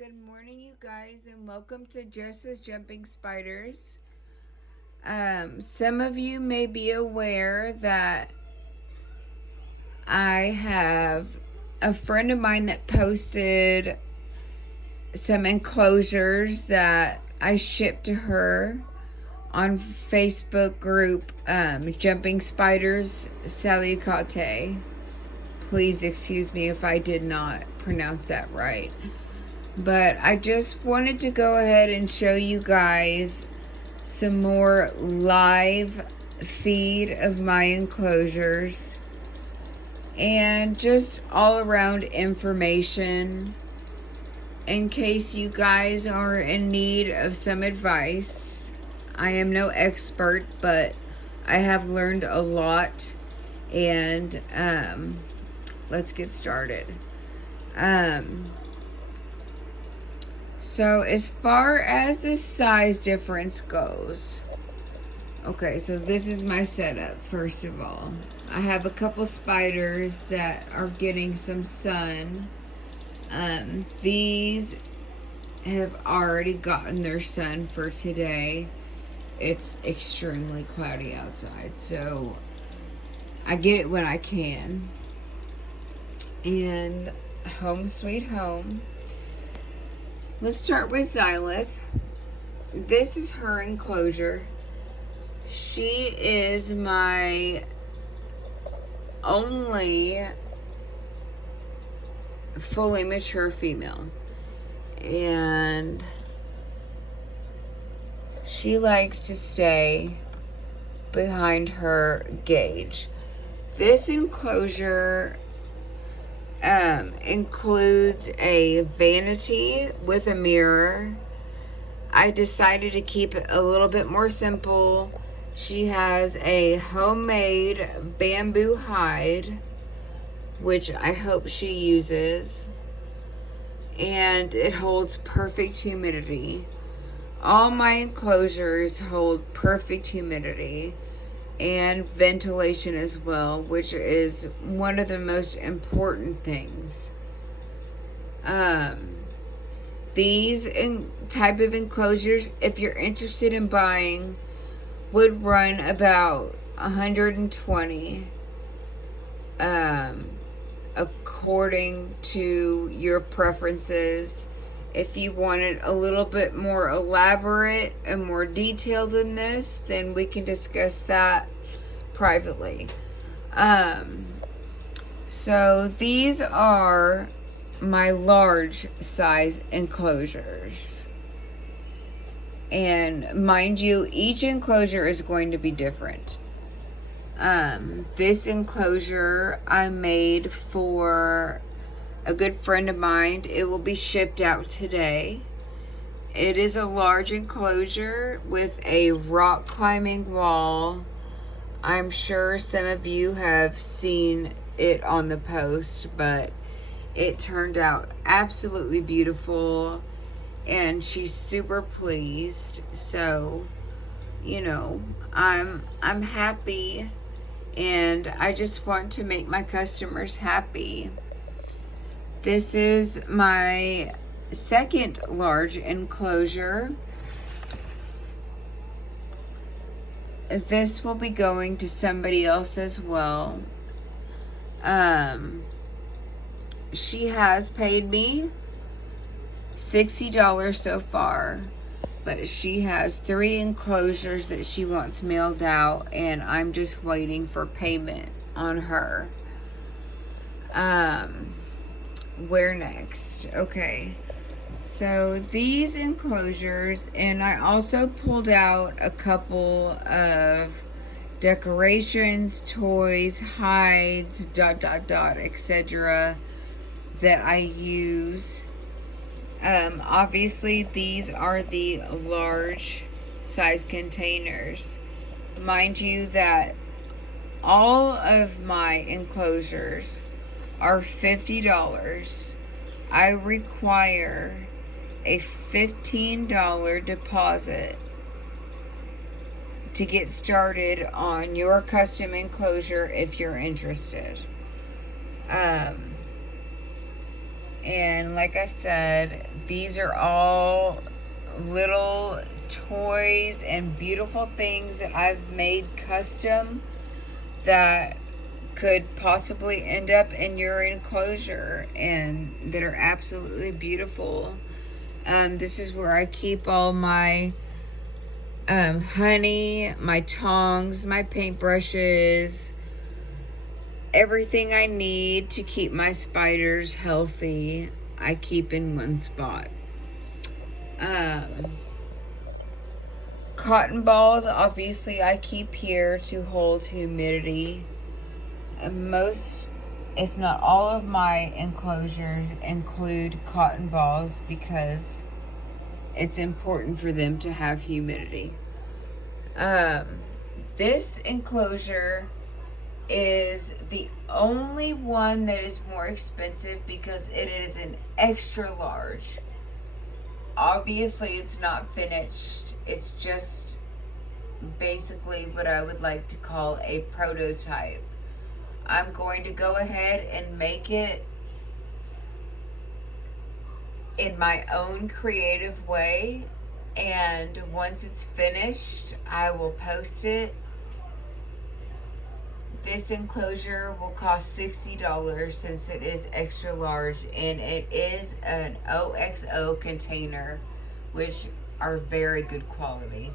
Good morning, you guys, and welcome to Jess's Jumping Spiders. Some of you may be aware that I have a friend of mine that posted some enclosures that I shipped to her on Facebook group Jumping Spiders Salicate. Please excuse me if I did not pronounce that right. But I just wanted to go ahead and show you guys some more live feed of my enclosures and just all around information in case you guys are in need of some advice. I am no expert, but I have learned a lot, and let's get started. So as far as the size difference goes, okay, so this is my setup. First of all, I have a couple spiders that are getting some sun. These have already gotten their sun for today. It's extremely cloudy outside, so I get it when I can. And home sweet home. Let's start with Xylith. This is her enclosure. She is my only fully mature female. And she likes to stay behind her gauge. This enclosure includes a vanity with a mirror. I decided to keep it a little bit more simple. She has a homemade bamboo hide, which I hope she uses, and it holds perfect humidity. All my enclosures hold perfect humidity and ventilation as well, which is one of the most important things. These type of enclosures, if you're interested in buying, would run about 120 according to your preferences. If you want it a little bit more elaborate and more detailed than this, then we can discuss that privately. So these are my large size enclosures. And mind you, each enclosure is going to be different. This enclosure I made for a good friend of mine. It will be shipped out today. It is a large enclosure with a rock climbing wall. I'm sure some of you have seen it on the post, but it turned out absolutely beautiful, and she's super pleased. So, you know, I'm happy, and I just want to make my customers happy. This is my second large enclosure. This will be going to somebody else as well. She has paid me $60 so far, but she has 3 enclosures that she wants mailed out, and I'm just waiting for payment on her. Where next? Okay, so these enclosures, and I also pulled out a couple of decorations, toys, hides, etc. that I use. Obviously these are the large size containers. Mind you that all of my enclosures are $50. I require a $15 deposit to get started on your custom enclosure if you're interested. And like I said, these are all little toys and beautiful things that I've made custom that could possibly end up in your enclosure and that are absolutely beautiful. This is where I keep all my honey, my tongs, my paintbrushes, everything I need to keep my spiders healthy, I keep in one spot. Cotton balls, obviously, I keep here to hold humidity. Most, if not all of my enclosures include cotton balls because it's important for them to have humidity. This enclosure is the only one that is more expensive because it is an extra large. Obviously, it's not finished. It's just basically what I would like to call a prototype. I'm going to go ahead and make it in my own creative way, and once it's finished, I will post it. This enclosure will cost $60 since it is extra large, and it is an OXO container, which are very good quality.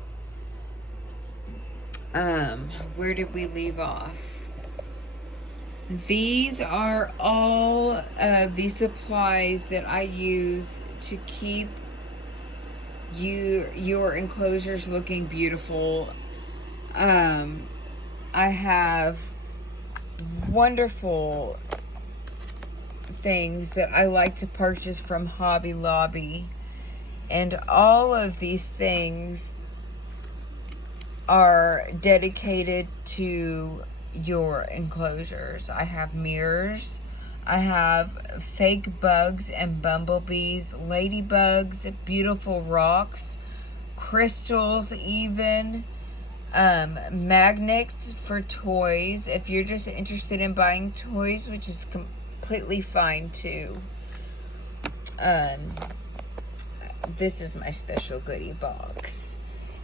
Where did we leave off? These are all of the supplies that I use to keep your enclosures looking beautiful. I have wonderful things that I like to purchase from Hobby Lobby, and all of these things are dedicated to your enclosures. I have mirrors, I have fake bugs and bumblebees, ladybugs, beautiful rocks, crystals even, magnets for toys if you're just interested in buying toys, which is completely fine too. This is my special goodie box,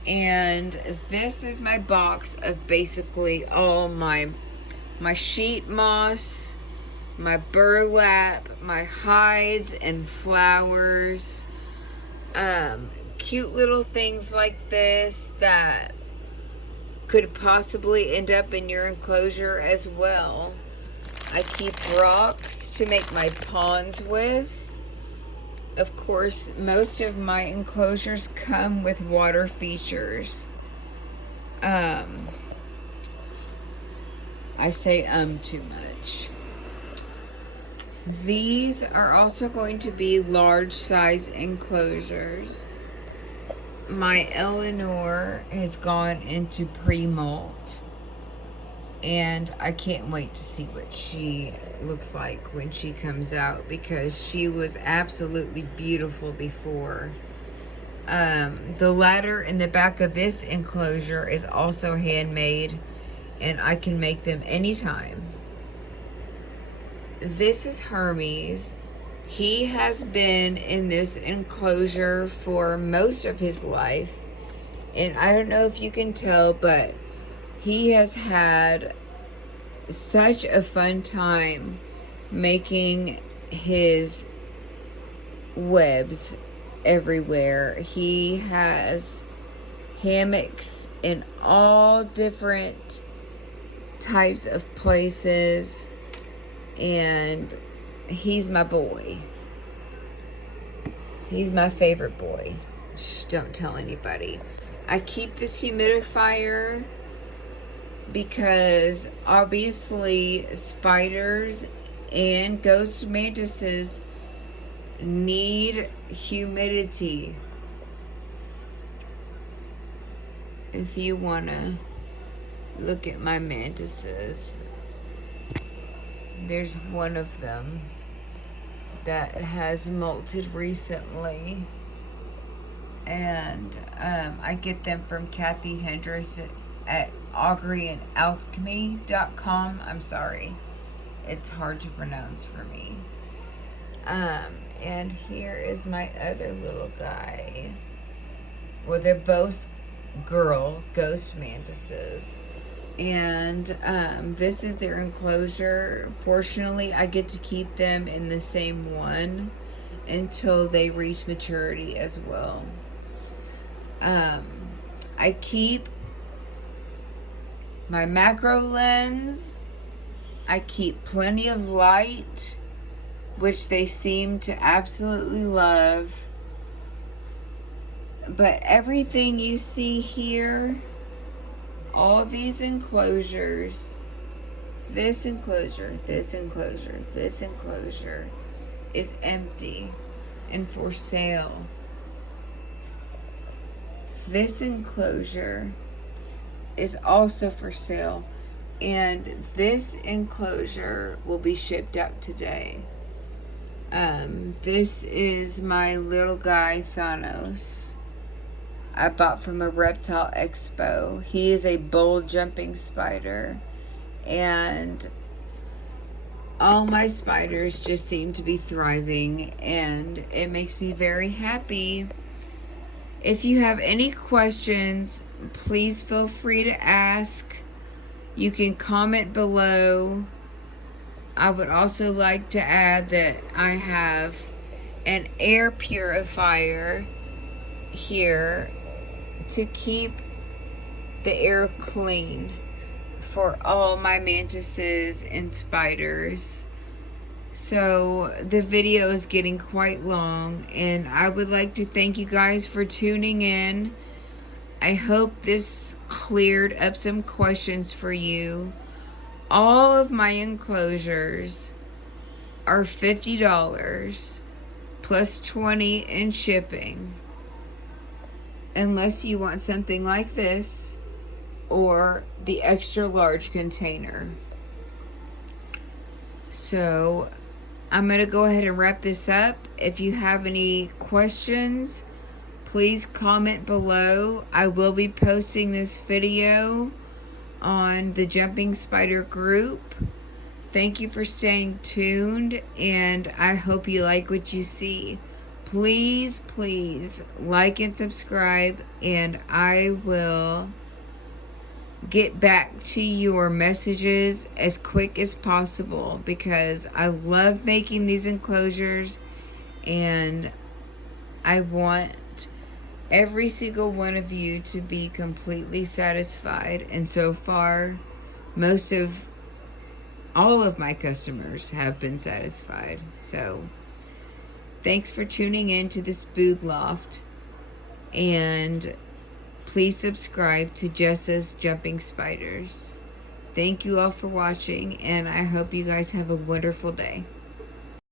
and this is my box of basically all my sheet moss, my burlap, my hides and flowers, cute little things like this that could possibly end up in your enclosure as well. I keep rocks to make my ponds with. Of course, most of my enclosures come with water features. I say too much. These are also going to be large size enclosures. My Eleanor has gone into pre-molt, and I can't wait to see what she looks like when she comes out, because she was absolutely beautiful before. The ladder in the back of this enclosure is also handmade, and I can make them anytime. This is Hermes. He has been in this enclosure for most of his life, and I don't know if you can tell, but he has had such a fun time making his webs everywhere. He has hammocks in all different types of places, and he's my boy. He's my favorite boy. Shh, don't tell anybody. I keep this humidifier because obviously spiders and ghost mantises need humidity. If you want to look at my mantises, there's one of them that has molted recently, and I get them from Kathy Hendricks at augryandalchemy.com. I'm sorry, it's hard to pronounce for me. And here is my other little guy. Well, they're both girl ghost mantises. And this is their enclosure. Fortunately, I get to keep them in the same one until they reach maturity as well. I keep my macro lens. I keep plenty of light, which they seem to absolutely love. But everything you see here, all these enclosures, this enclosure, this enclosure, this enclosure is empty and for sale. This enclosure is also for sale, and this enclosure will be shipped out today. This is my little guy Thanos. I bought from a reptile expo. He is a bull jumping spider, and all my spiders just seem to be thriving, and it makes me very happy. If you have any questions, please feel free to ask. You can comment below. I would also like to add that I have an air purifier here to keep the air clean for all my mantises and spiders. So the video is getting quite long, and I would like to thank you guys for tuning in. I hope this cleared up some questions for you. All of my enclosures are $50 plus $20 in shipping, unless you want something like this or the extra large container. So I'm going to go ahead and wrap this up. If you have any questions, please comment below. I will be posting this video on the Jumping Spider group. Thank you for staying tuned, and I hope you like what you see. Please, please like and subscribe, and I will get back to your messages as quick as possible, because I love making these enclosures and I want every single one of you to be completely satisfied. And so far, all of my customers have been satisfied. So thanks for tuning in to the Spood Loft, and please subscribe to Jessa's Jumping Spiders. Thank you all for watching, and I hope you guys have a wonderful day.